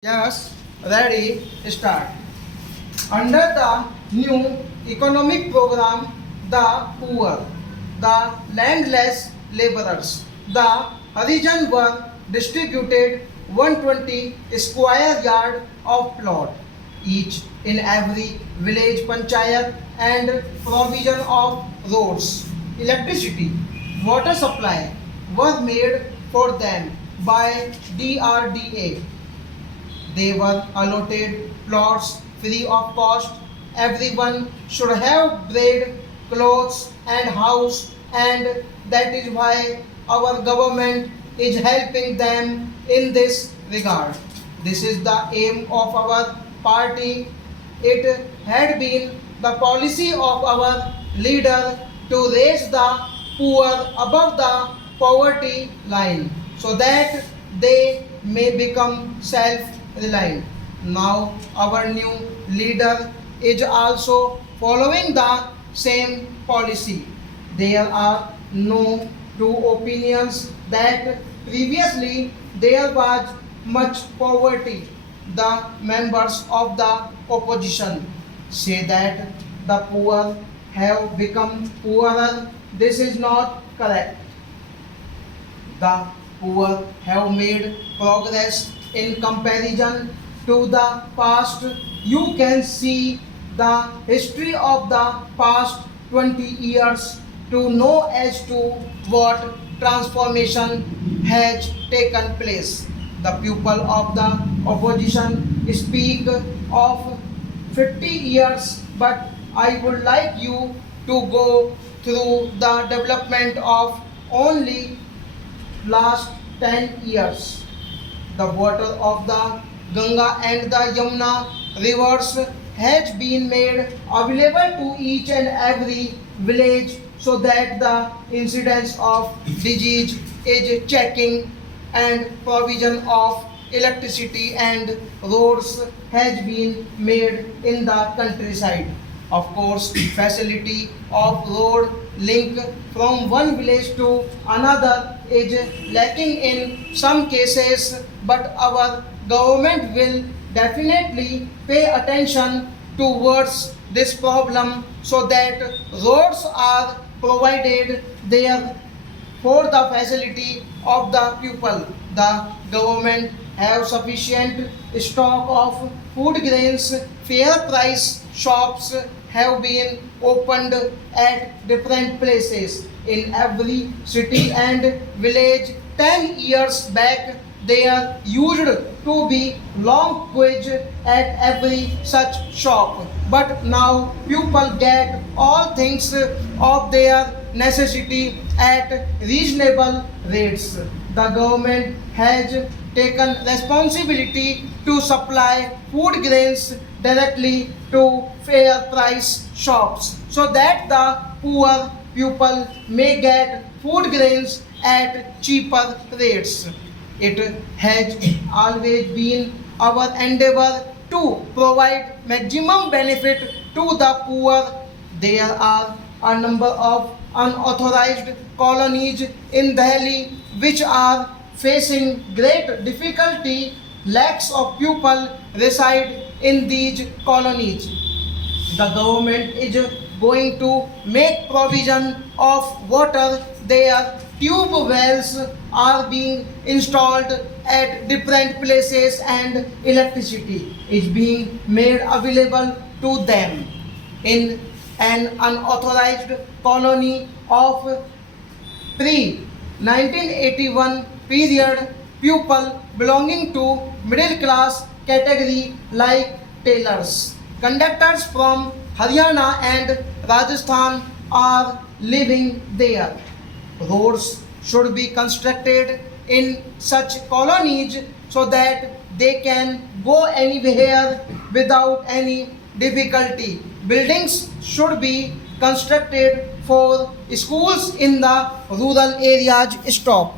Yes, ready, start. Under the new economic program, the poor, the landless laborers, the Harijan were distributed 120 square yard of plot each in every village panchayat and provision of roads, electricity, water supply was made for them by DRDA. They were allotted plots free of cost. Everyone should have bread, clothes, and house, and that is why our government is helping them in this regard. This is the aim of our party. It had been the policy of our leader to raise the poor above the poverty line so that they may become self-reliant. Now our new leader is also following the same policy. There are no two opinions that previously there was much poverty. The members of the opposition say that the poor have become poorer. This is not correct. The poor have made progress in comparison to the past. You can see the history of the past 20 years to know as to what transformation has taken place. The people of the opposition speak of 50 years, but I would like you to go through the development of only last 10 years. The water of the Ganga and the Yamuna rivers has been made available to each and every village so that the incidence of disease is checking and provision of electricity and roads has been made in the countryside. Of course, facility of road link from one village to another is lacking in some cases, but our government will definitely pay attention towards this problem so that roads are provided there for the facility of the people. The government have sufficient stock of food grains. Fair price shops have been opened at different places in every city and village. 10 years back, there used to be long queues at every such shop. But now people get all things of their necessity at reasonable rates. The government has taken responsibility to supply food grains directly to fair price shops so that the poor people may get food grains at cheaper rates. It has always been our endeavor to provide maximum benefit to the poor. There are a number of unauthorized colonies in Delhi which are facing great difficulty. Lakhs of people reside in these colonies. The government is going to make provision of water there. Tube wells are being installed at different places and electricity is being made available to them. In an unauthorized colony of pre-1981 period, people belonging to middle class category like tailors, conductors from Haryana and Rajasthan are living there. Roads should be constructed in such colonies so that they can go anywhere without any difficulty. Buildings should be constructed for schools in the rural areas. Stop.